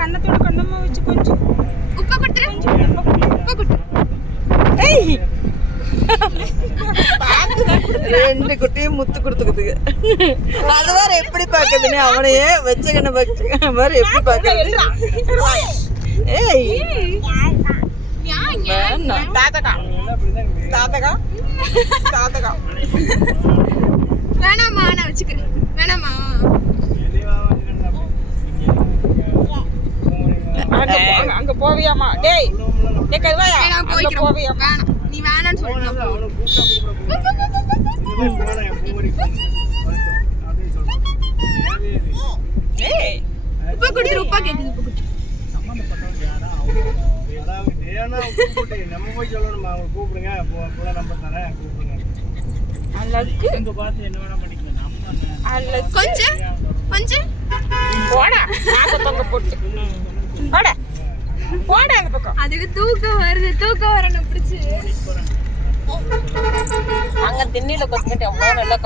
கண்ணத்தோட கண்ணமா வச்சு கொஞ்சம் உப்பு கொடுத்துரு. உப்பு கொடுத்து. ஏய் ரெண்டு குட்டியும் முத்து கொடுத்துக்குதுங்க. அது வேற எப்படி பாக்குதுன்னு அவனையே வச்சகன வேற எப்படி பாக்குது. ஏய் தாத்தகா தாத்தகா தாத்தகா வேணாமா நான் வச்சுக்கிறேன். வேணாமா அங்க போவியாமா? டேய் கருவாயா வேணாம் அங்க போய்க்கிறோம். போவியாமா? வேணாம் நீ வேணான்னு சொல்லணும். ஏய் உப்பு கொடுத்துரு. உப்பா கேக்குது. உப்பு கொடுத்துரு. நம்ம போய் சொல்லணும். அவங்க கூப்பிடுங்க, நம்பர் தரேன், கூப்பிடுங்க. அழகு இங்க பார்த்து என்ன வேணா பண்ணிக்கலாம். நம்ம அழகு கொஞ்சம் கொஞ்சம் போடா நாக்க தொங்க போட்டு போடா போடா அந்த பக்கம். அதுக்கு தூக்கம் வருது. தூக்கம் வரணும் பிடிச்சு. அங்க திண்ணில கொத்திட்டு அவ்வளோ நல்லா